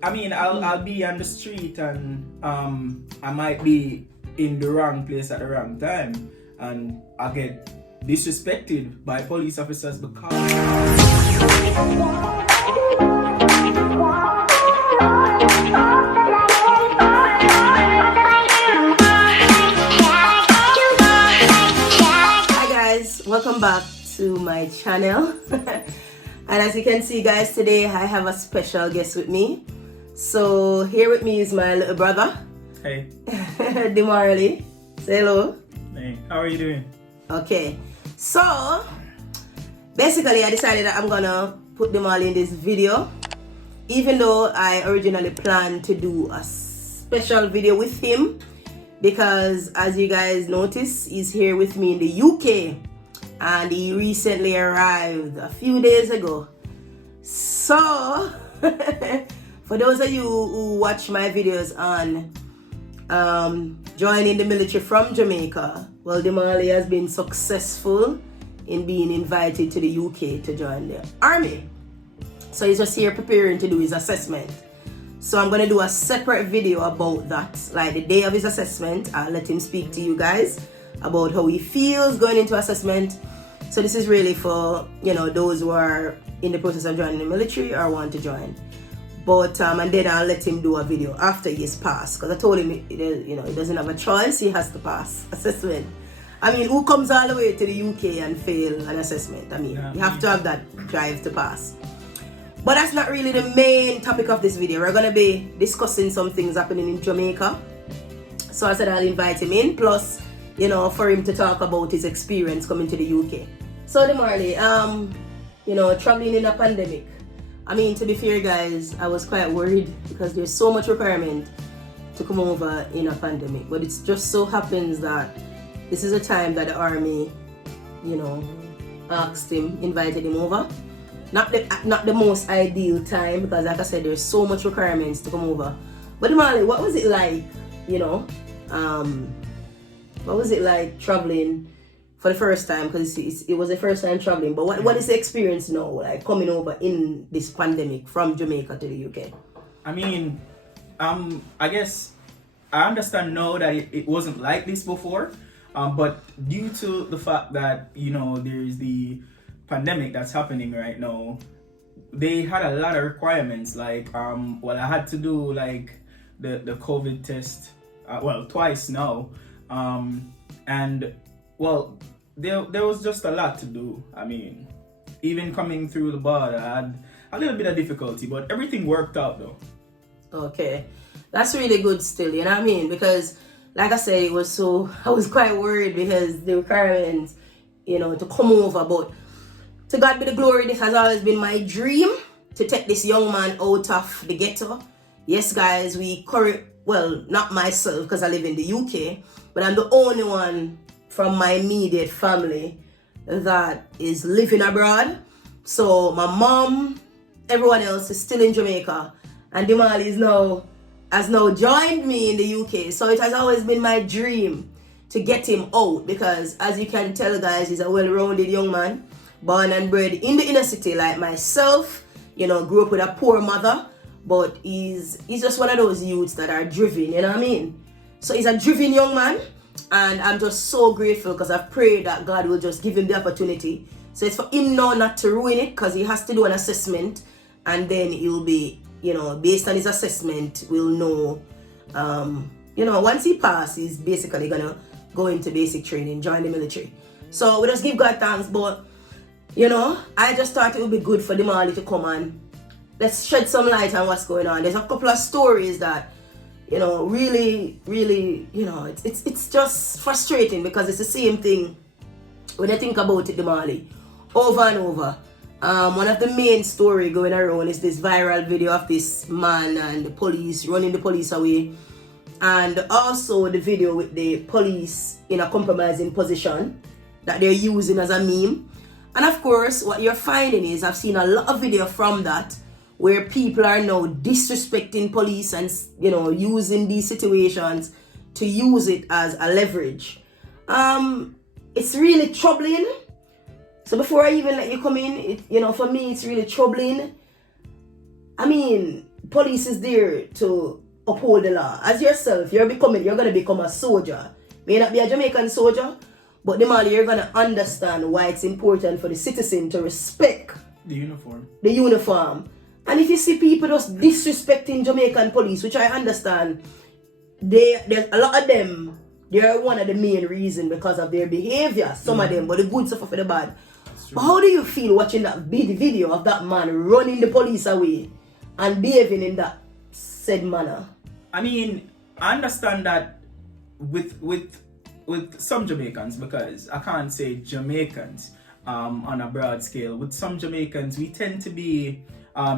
I mean, I'll be on the street and I might be in the wrong place at the wrong time, and I get disrespected by police officers because. Welcome back to my channel. And as you can see, guys, today I have a special guest with me. So here with me is my little brother. Hey. Demarley. Say hello. Hey, how are you doing? Okay, so basically I decided that I'm gonna put Demarley in this video, even though I originally planned to do a special video with him, because as you guys notice, he's here with me in the UK. And he recently arrived a few days ago. So, for those of you who watch my videos on joining the military from Jamaica, well, Demarley has been successful in being invited to the UK to join the army. So he's just here preparing to do his assessment. So I'm going to do a separate video about that. Like the day of his assessment, I'll let him speak to you guys about how he feels going into assessment. So this is really for, you know, those who are in the process of joining the military or want to join. But and then I'll let him do a video after he's passed, because I told him, you know, he doesn't have a choice, he has to pass assessment. I mean, who comes all the way to the UK and fail an assessment? I mean, you have to have that drive to pass. But that's not really the main topic of this video. We're going to be discussing some things happening in Jamaica. So I said I'll invite him in, plus, you know, for him to talk about his experience coming to the UK. So Demarley, you know, traveling in a pandemic. I mean, to be fair, guys, I was quite worried because there's so much requirement to come over in a pandemic. But it just so happens that this is a time that the army, you know, invited him over. Not the most ideal time, because like I said, there's so much requirements to come over. But Demarley, what was it like, you know, what was it like traveling for the first time? Because it was the first time traveling. But what is the experience now, like coming over in this pandemic from Jamaica to the UK? I mean, I guess I understand now that it wasn't like this before. But due to the fact that, you know, there's the pandemic that's happening right now, they had a lot of requirements. Like, well, I had to do like the COVID test, well, twice now. And well, there was just a lot to do. I mean, even coming through the border, I had a little bit of difficulty, but everything worked out though. Okay, that's really good still, you know what I mean? Because like I said, I was quite worried because the requirements, you know, to come over. But to God be the glory, this has always been my dream, to take this young man out of the ghetto. Yes, guys, well, not myself because I live in the UK, but I'm the only one from my immediate family that is living abroad. So my mom, everyone else is still in Jamaica, and Demarley has now joined me in the UK. So it has always been my dream to get him out, because as you can tell, guys, he's a well-rounded young man, born and bred in the inner city like myself. You know, grew up with a poor mother, but he's just one of those youths that are driven, you know what I mean? So he's a driven young man, and I'm just so grateful because I've prayed that God will just give him the opportunity. So it's for him now not to ruin it, because he has to do an assessment, and then he'll be, you know, based on his assessment, we'll know, you know, once he passes, he's basically gonna go into basic training, join the military. So we just give God thanks. But, you know, I just thought it would be good for Demarley to come and let's shed some light on what's going on. There's a couple of stories that, you know, really, you know, it's just frustrating, because it's the same thing when I think about it, Demarley, over and over. One of the main story going around is this viral video of this man and the police running the police away, and also the video with the police in a compromising position that they're using as a meme. And of course, what you're finding is, I've seen a lot of video from that where people are now disrespecting police and, you know, using these situations to use it as a leverage. It's really troubling. So before I even let you come in, you know, for me, it's really troubling. I mean, police is there to uphold the law. As yourself, you're gonna become a soldier. May not be a Jamaican soldier, but Demarley, you're gonna understand why it's important for the citizen to respect The uniform. the uniform. And if you see people just disrespecting Jamaican police, which I understand, there's a lot of them, they're one of the main reasons because of their behavior. Some of them, but the good suffer for the bad. But how do you feel watching that video of that man running the police away and behaving in that said manner? I mean, I understand that with some Jamaicans, because I can't say Jamaicans on a broad scale. With some Jamaicans, we tend to be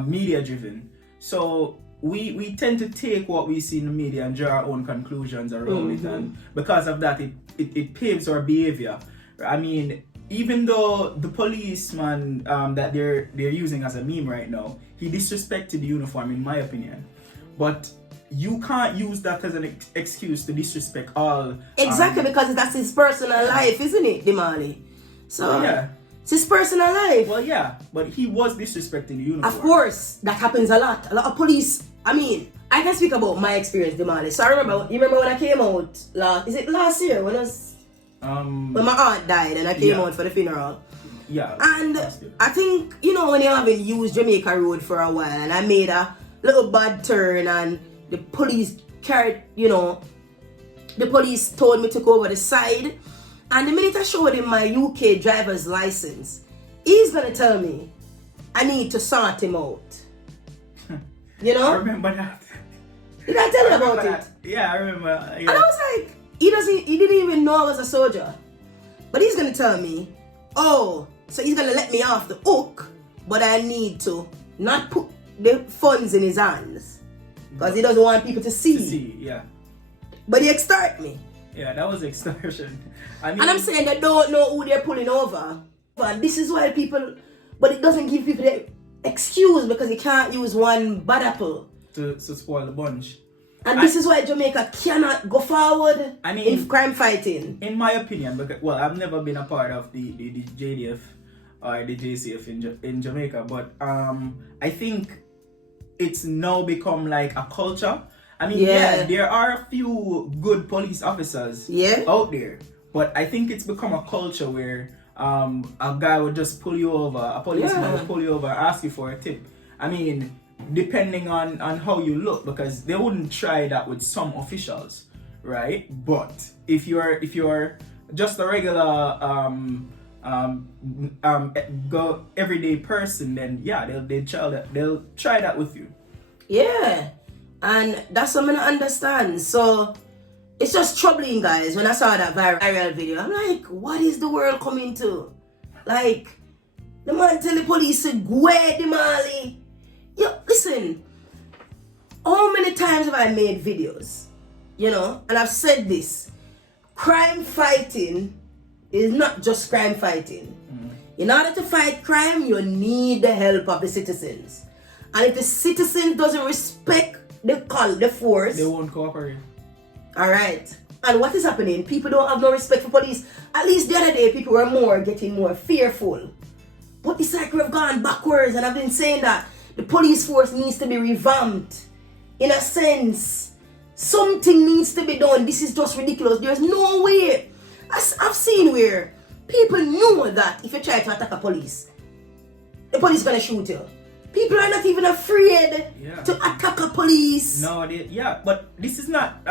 media driven. So we tend to take what we see in the media and draw our own conclusions around it, and because of that, it paves our behavior. I mean, even though the policeman that they're using as a meme right now, he disrespected the uniform, in my opinion. But you can't use that as an excuse to disrespect all. Exactly, because that's his personal life, isn't it, Demarley? So yeah, it's his personal life. well, yeah, but he was disrespecting the uniform. Of course, that happens a lot. A lot of police. I mean, I can speak about my experience, Demarley. So you remember when I came out last year when I was when my aunt died and I came out for the funeral. Yeah. And I think, when you haven't used Jamaica Road for a while, and I made a little bad turn and the police the police told me to go over the side, and the minute I showed him my UK driver's license, he's gonna tell me I need to sort him out. I remember that. Did I tell you about that. it? Yeah, I remember. Yeah. And I was like, he didn't even know I was a soldier. But he's gonna tell me, oh, so he's gonna let me off the hook, but I need to not put the funds in his hands. Because he doesn't want people to see. Yeah. But he extort me. Yeah, that was extortion. I mean, and I'm saying they don't know who they're pulling over. And this is why people, but it doesn't give people the excuse, because you can't use one bad apple to spoil the bunch. And this is why Jamaica cannot go forward in crime fighting. In my opinion, because, well, I've never been a part of the JDF or the JCF in Jamaica, but I think it's now become like a culture. I mean, yeah, there are a few good police officers out there, but I think it's become a culture where a guy would just pull you over, a policeman would pull you over, ask you for a tip. I mean, depending on how you look, because they wouldn't try that with some officials, right? But if you're just a regular go everyday person, then they'll try that with you. Yeah, and that's what I don't understand. So it's just troubling, guys. When I saw that viral video, I'm like, what is the world coming to? Like, the man tell the police to go Demarley. Yo, listen, how many times have I made videos, and I've said this, crime fighting is not just crime fighting. In order to fight crime, you need the help of the citizens. And if the citizen doesn't respect the force, they won't cooperate. Alright. And what is happening? People don't have no respect for police. At least the other day, people were getting more fearful. But it's like we've gone backwards, and I've been saying that. The police force needs to be revamped. In a sense, something needs to be done. This is just ridiculous. There's no way. I've seen where people know that if you try to attack a police, the police is going to shoot you. People are not even afraid to attack a police. No, but this is not.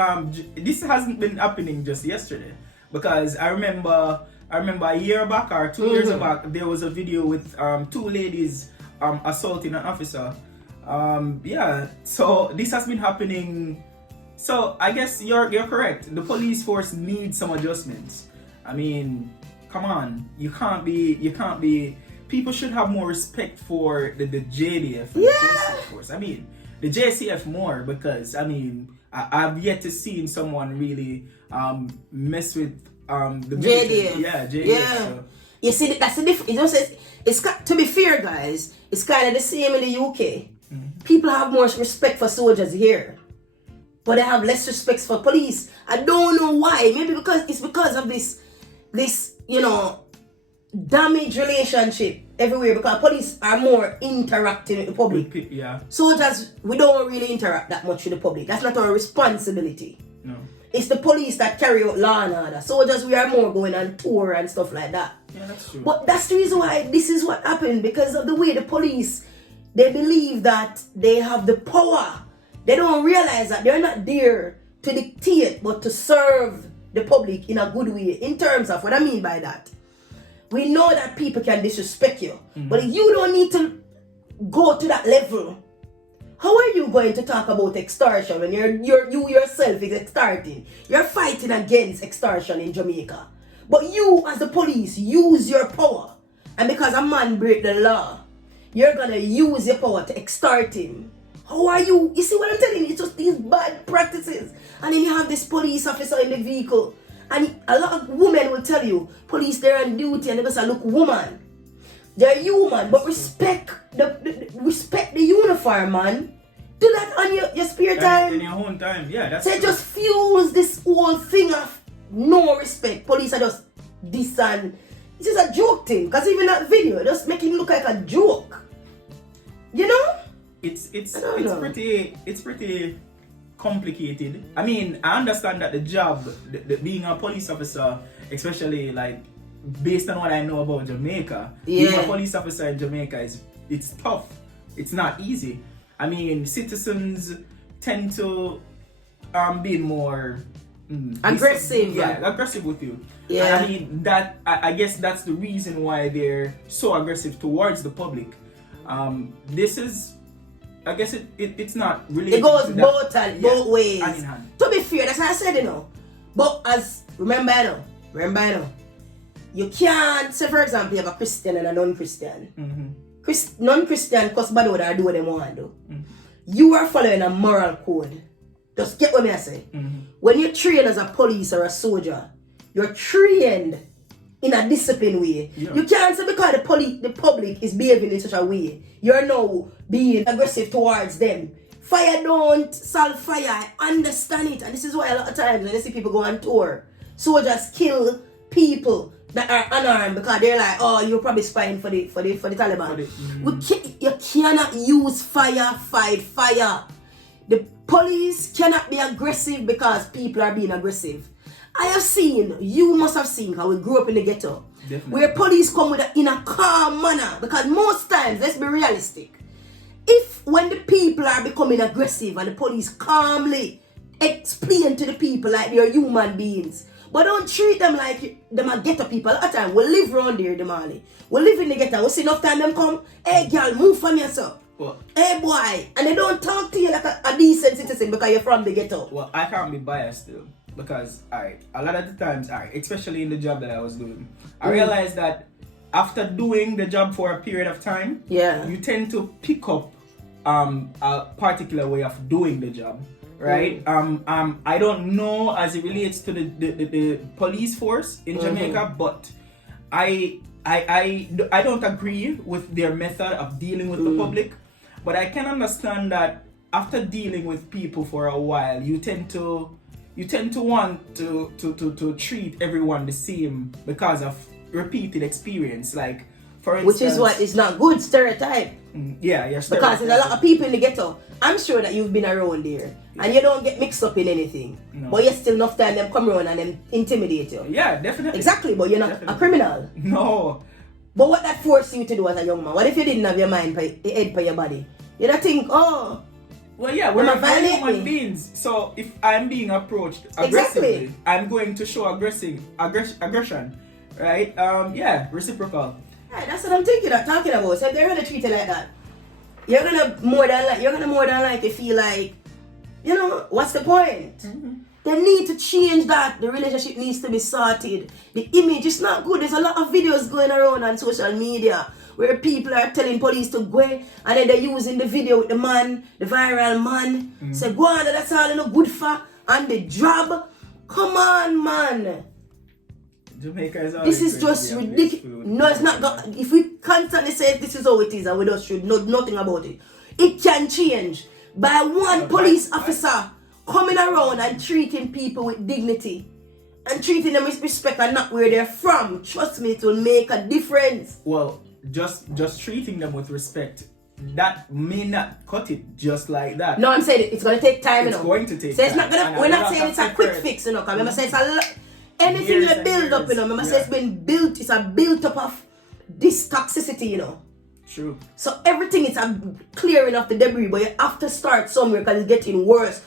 This hasn't been happening just yesterday, because I remember a year back or 2 years back, there was a video with two ladies assaulting an officer. So this has been happening. So I guess you're correct. The police force needs some adjustments. I mean, come on, you can't be. People should have more respect for the JDF and the JCF force. I mean, the JCF more, because I mean, I've yet to see someone really mess with the JDF. JDF. Yeah. So. You see, that's the difference. It's to be fair, guys. It's kind of the same in the UK. People have more respect for soldiers here, but they have less respect for police. I don't know why. Maybe because of this damaged relationship everywhere because police are more interacting with the public. Yeah. Soldiers, we don't really interact that much with the public. That's not our responsibility. No. It's the police that carry out law and order. Soldiers, we are more going on tour and stuff like that. Yeah, that's true. But that's the reason why this is what happened, because of the way the police, they believe that they have the power. They don't realize that they're not there to dictate, but to serve the public in a good way. In terms of what I mean by that, we know that people can disrespect you, but you don't need to go to that level. How are you going to talk about extortion when you yourself is extorting? You're fighting against extortion in Jamaica. But you as the police use your power. And because a man break the law, you're going to use your power to extort him. How are you? You see what I'm telling you? It's just these bad practices. And then you have this police officer in the vehicle. And a lot of women will tell you, police, they're on duty and they're going to say, look, woman. They're human, but respect the uniform, man. Do that on your spare time. In your own time, yeah. That's so it just fuels this whole thing of no respect. Police are just this and it's just a joke thing. Because even that video, it just make him look like a joke. You know? It's pretty complicated. I mean, I understand that the job, being a police officer, especially like based on what I know about Jamaica, being a police officer in Jamaica it's tough. It's not easy. I mean, citizens tend to be more aggressive. Aggressive with you. Yeah. I mean that. I guess that's the reason why they're so aggressive towards the public. This is. I guess it's not really. It goes both ways. Hand in hand. To be fair, that's what I said, you know. But remember, you can't say, for example, you have a Christian and a non-Christian. Non-Christian cause bad what they do what they want to do. You are following a moral code. Just get what I say. When you're trained as a police or a soldier, you're trained in a disciplined way. Yeah. You can't say because the public is behaving in such a way, you're now being aggressive towards them. Fire don't solve fire. I understand it. And this is why a lot of times when you see people go on tour, soldiers kill people that are unarmed because they're like, oh, you're probably spying for the Taliban. You cannot use fire, fight fire. The police cannot be aggressive because people are being aggressive. You must have seen how we grew up in the ghetto. Definitely. Where police come in a calm manner. Because most times, let's be realistic, when the people are becoming aggressive and the police calmly explain to the people like they're human beings, but don't treat them like them are ghetto people. A lot of time, we live around there, Demarley. We live in the ghetto. We see enough time them come, hey girl, move from yourself. What? Hey boy. And they don't talk to you like a decent citizen because you're from the ghetto. Well, I can't be biased still. Because, a lot of the times, especially in the job that I was doing, I realized that after doing the job for a period of time, you tend to pick up a particular way of doing the job, right? I don't know as it relates to the police force in Jamaica, but I don't agree with their method of dealing with the public, but I can understand that after dealing with people for a while, you tend to want to treat everyone the same because of repeated experience. Like, for instance, which is what is not good stereotype. Yeah, because there's a lot of people in the ghetto. I'm sure that you've been around there and you don't get mixed up in anything. No. But you still enough time them come around and them intimidate you. Yeah, definitely. Exactly, but you're not a criminal. No. But what that forced you to do as a young man? What if you didn't have your mind, your head for your body? You don't think, oh. Well, yeah, we're human beings. So if I'm being approached aggressively, I'm going to show aggression, right? Reciprocal. Yeah, that's what I'm talking about. So if they're gonna treat you like that, you're gonna more than likely feel like, you know, what's the point? They need to change that. The relationship needs to be sorted. The image is not good. There's a lot of videos going around on social media where people are telling police to go and then they're using the video with the viral man. Say, go on, that's all you know good for. And the job. Come on, man. Jamaica is this is just ridiculous. No, it's not. If we constantly say this is how it is and we just should know nothing about it, it can change by one police officer coming around and treating people with dignity and treating them with respect and not where they're from. Trust me, it will make a difference. Well, just treating them with respect, that may not cut it just like that. No, I'm saying it's gonna take time. It's going to take so it's time. not gonna. We're not saying it's a quick fix, you know. Cause remember, say it's a lot. Anything Years you build and up, you know. Remember, say it's been built. It's a built up of this toxicity, you know. True. So everything is a clearing of the debris, but you have to start somewhere because it's getting worse.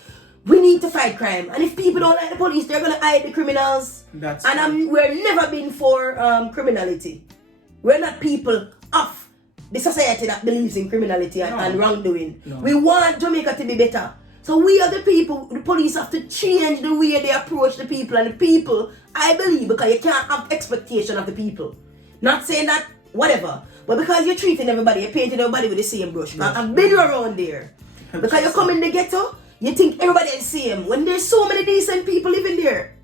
We need to fight crime, and if people don't like the police, they're gonna hide the criminals. That's and we're never been for criminality. We're not people of the society that believes in criminality and wrongdoing. No. We want Jamaica to be better. So we are the people, the police have to change the way they approach the people, and the people, I believe, because you can't have expectation of the people. Not saying that, whatever, but because you're treating everybody, you're painting everybody with the same brush. Yes. I've been around there. Because you come in the ghetto, you think everybody is the same, when there's so many decent people living there.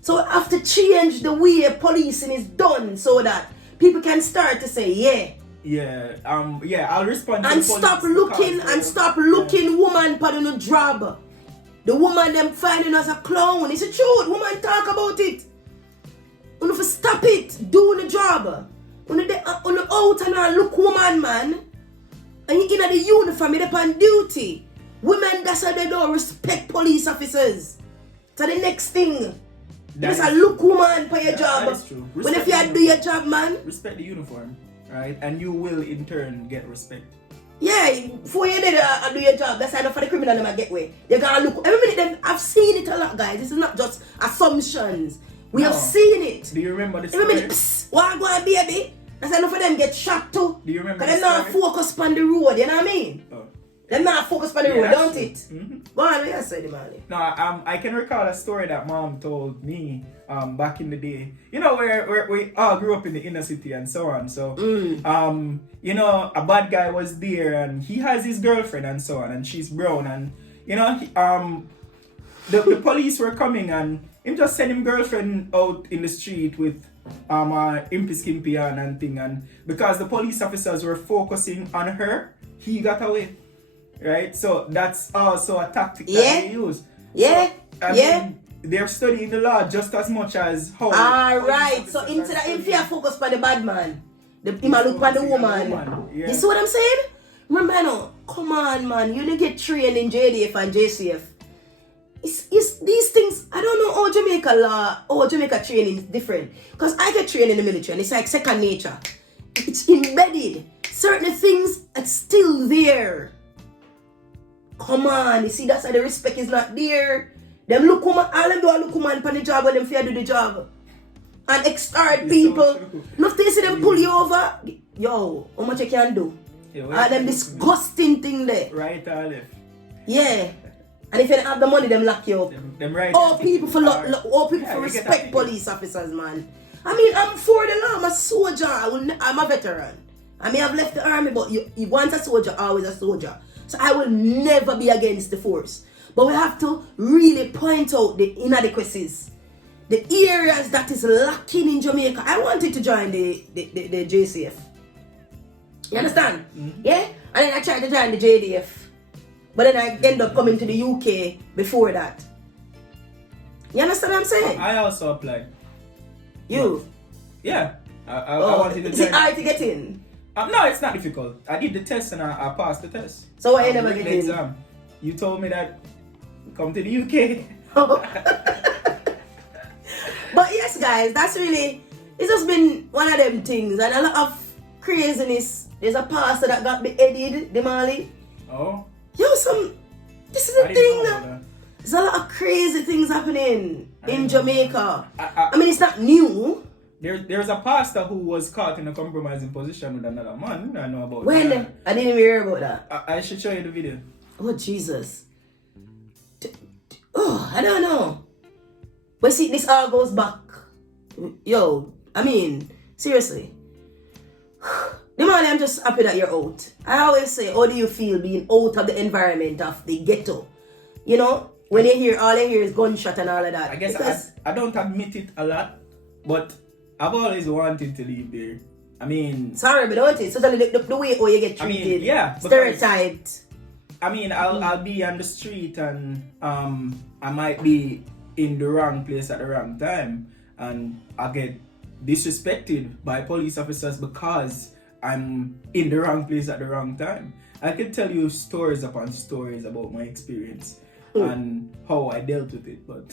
So I have to change the way policing is done so that people can start to say, I'll respond to and the stop police looking because, and stop looking woman for the job. The woman them finding as a clown. It's a truth. Woman talk about it. You have to stop it. Do the job. On the out and look woman, man. And you in the uniform, you're on duty. Women, that's how they don't respect police officers. So the next thing, just a look woman for your job. That is true. When if you do your job, man. Respect the uniform, right? And you will in turn get respect. Yeah, before you did do your job, that's enough for the criminal them get way. They're gonna look. Every minute them, I've seen it a lot, guys. This is not just assumptions. We have seen it. Do you remember the story? Every minute, psst, what go on, baby? That's enough for them get shot too. Do you remember? Because they're not focused on the road. You know what I mean? Oh. They're not focused on the road, don't it? Mm-hmm. Go on, what you say, Demarley? No, I can recall a story that mom told me back in the day. You know, where we all grew up in the inner city and so on. So, you know, a bad guy was there and he has his girlfriend and so on, and she's brown, and you know, the police were coming and him just sent him girlfriend out in the street with impy skimpy on and thing, and because the police officers were focusing on her, he got away. Right? So that's also a tactic that they use. Yeah. So, I mean, they're studying the law just as much as how. Alright. So instead of if you focus on the bad man, the him look on the woman. Yeah. You see what I'm saying? Remember now, come on man, you don't get trained in JDF and JCF. It's these things, I don't know how Jamaica law or Jamaica training is different. Because I get trained in the military and it's like second nature. It's embedded. Certain things are still there. Come on, you see that's why the respect is not there. Them look woman, all them do a look woman for the job when them fear do the job. And extort people. Nothing you see them pull you over. Yo, how much you can do? All them disgusting thing there. Right or left? Yeah. And if you don't have the money, them lock you up. Them right. All people for respect police officers, man. I mean, I'm for the law. I'm a soldier. I'm a veteran. I mean, I've left the army, but you once a soldier, always a soldier. So I will never be against the force. But we have to really point out the inadequacies. The areas that is lacking in Jamaica. I wanted to join the JCF. You understand? Mm-hmm. Yeah? And then I tried to join the JDF. But then I end up coming to the UK before that. You understand what I'm saying? I also applied. You? Yeah. I wanted to join. Is it hard to get in? No, it's not difficult. I did the test and I passed the test. So why you never get in? Exam. You told me that come to the UK. But yes, guys, that's really, it's just been one of them things and a lot of craziness. There's a pastor that got beheaded, Demarley. Oh. Yo, this is the thing. There's a lot of crazy things happening in Jamaica. I mean, it's not new. There's a pastor who was caught in a compromising position with another man. I know about when? that. I didn't even hear about that. I should show you the video. Oh, Jesus. Oh, I don't know. But see, this all goes back. Yo, I mean, seriously. Demarley, I'm just happy that you're out. I always say, how do you feel being out of the environment of the ghetto? You know, when you hear, all you hear is gunshot and all of that. I guess I don't admit it a lot, but I've always wanted to live there. I mean... Sorry, but don't it? So the way how you get treated. I mean, yeah. Stereotyped. I mean, I'll be on the street and I might be in the wrong place at the wrong time and I get disrespected by police officers because I'm in the wrong place at the wrong time. I could tell you stories upon stories about my experience and how I dealt with it, but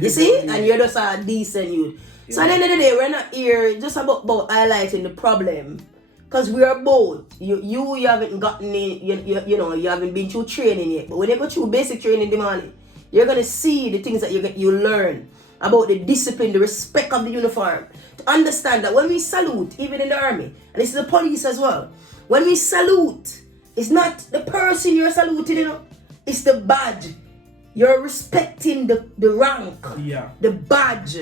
you see, and you're just a decent youth. Yeah. So at the end of the day, we're not here just about highlighting the problem, because we are both. You haven't gotten it, you know, you haven't been through training yet. But when you go through basic training, Demarley, you're gonna see the things that you learn about the discipline, the respect of the uniform. To understand that when we salute, even in the army, and this is the police as well, when we salute, it's not the person you're saluting, you know, it's the badge. You're respecting the rank, the badge.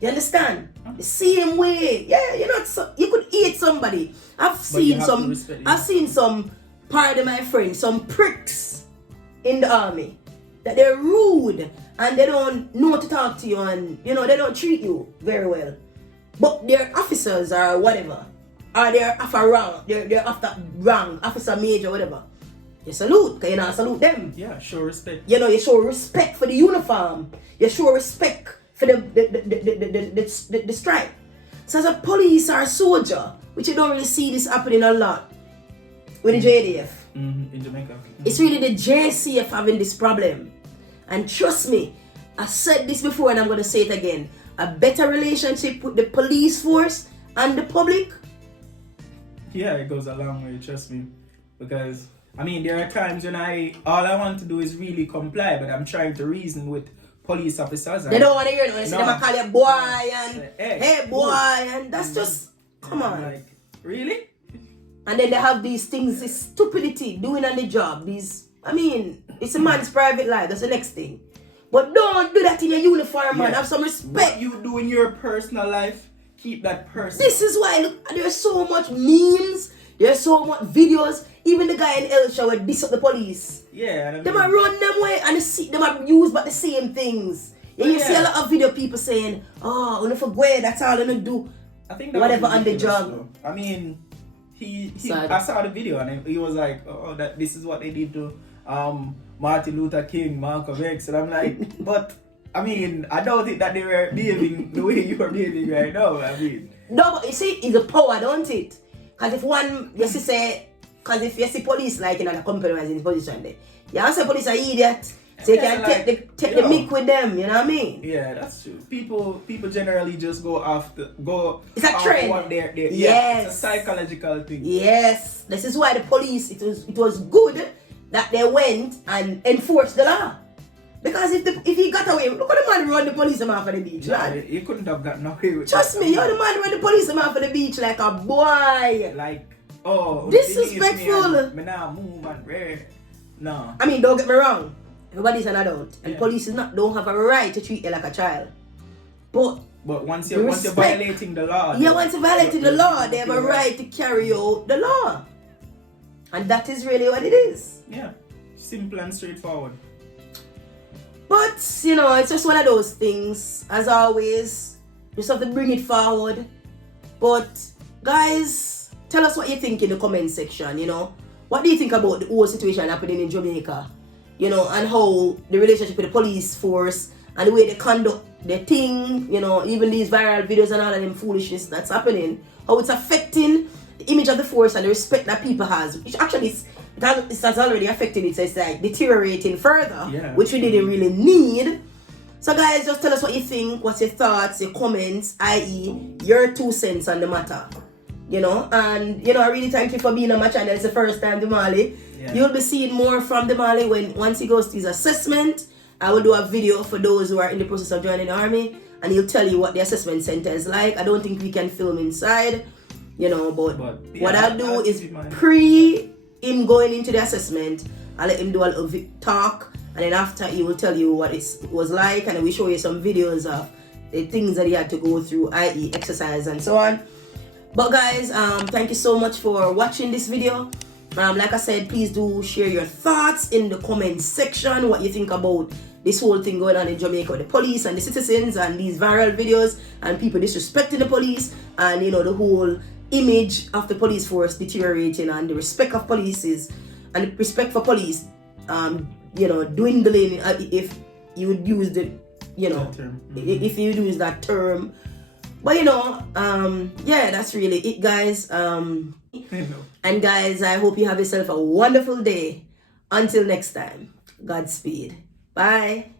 You understand? The same way. Yeah, you're not you could hate somebody. I've seen some, pardon my friend, some pricks in the army that they're rude and they don't know to talk to you, and you know they don't treat you very well. But they're officers or whatever, or they're after rank, they're after rank, officer, major, whatever. You salute, because you not salute them. Yeah, show respect. You know, you show respect for the uniform. You show respect for the stripe. So as a police or a soldier, which you don't really see this happening a lot with the JDF. In Jamaica. It's really the JCF having this problem. And trust me, I said this before and I'm going to say it again. A better relationship with the police force and the public. Yeah, it goes a long way, trust me. Because I mean, there are times when all I want to do is really comply, but I'm trying to reason with police officers. They don't want to hear it when they call you boy and hey boy, and that's just, come on. Like, really? And then they have these things, this stupidity, doing on the job. I mean, it's a man's private life, that's the next thing. But don't do that in your uniform, man. Have some respect. What you do in your personal life, keep that personal. This is why, look, there's so much memes, there's so much videos. Even the guy in Elsha would diss up the police. Yeah. They might run them way and they might use but the same things. You see a lot of video people saying, oh, when I forget, that's all I'm going to do. I think that whatever on the job. Though. I mean, I saw the video and he was like, oh, that this is what they did to Martin Luther King, Malcolm X. And I'm like, but, I mean, I don't think that they were behaving the way you are behaving right now. I mean. No, but you see, it's a power, don't it? Because if one, because if you see police like in a compromising position there, you don't say police are idiots, so you can take the mic with them, you know what I mean? Yeah, that's true. People generally just go it's a trend. What they're yes. Yeah, it's a psychological thing. Yes. This is why the police, it was good that they went and enforced the law. Because if he got away, look at the man run the police off of the beach, right? He couldn't have gotten away with Trust me, you're the man run the police off of the beach like a boy. Like, oh, disrespectful. Me nah move and rare. No. I mean, don't get me wrong. Everybody's an adult, and police don't have a right to treat you like a child. But once you're violating the law, once you're violating the law, they have a right to carry out the law, and that is really what it is. Yeah, simple and straightforward. But you know, it's just one of those things. As always, you just have to bring it forward. But guys, tell us what you think in the comment section. You know, what do you think about the whole situation happening in Jamaica? You know, and how the relationship with the police force and the way they conduct their thing. You know, even these viral videos and all of them foolishness that's happening. How it's affecting the image of the force and the respect that people has, which actually it has already affected it. So it's like deteriorating further, which we didn't really need. So guys, just tell us what you think, what's your thoughts, your comments, i.e. your 2 cents on the matter. You know, and you know, I really thank you for being on my channel. It's the first time, Demarley. You'll be seeing more from Demarley once he goes to his assessment. I will do a video for those who are in the process of joining the army, and he'll tell you what the assessment center is like. I don't think we can film inside, you know, but what I'll do is him going into the assessment, I'll let him do a little talk, and then after he will tell you what it was like, and then we show you some videos of the things that he had to go through, i.e. exercise and so on. But guys, thank you so much for watching this video. Like I said, please do share your thoughts in the comment section, what you think about this whole thing going on in Jamaica with the police and the citizens and these viral videos and people disrespecting the police, and you know, the whole image of the police force deteriorating and the respect of police and the respect for police you know, dwindling, if you would use the, you know, if you use that term, But yeah, that's really it, guys. And guys, I hope you have yourself a wonderful day. Until next time, Godspeed. Bye.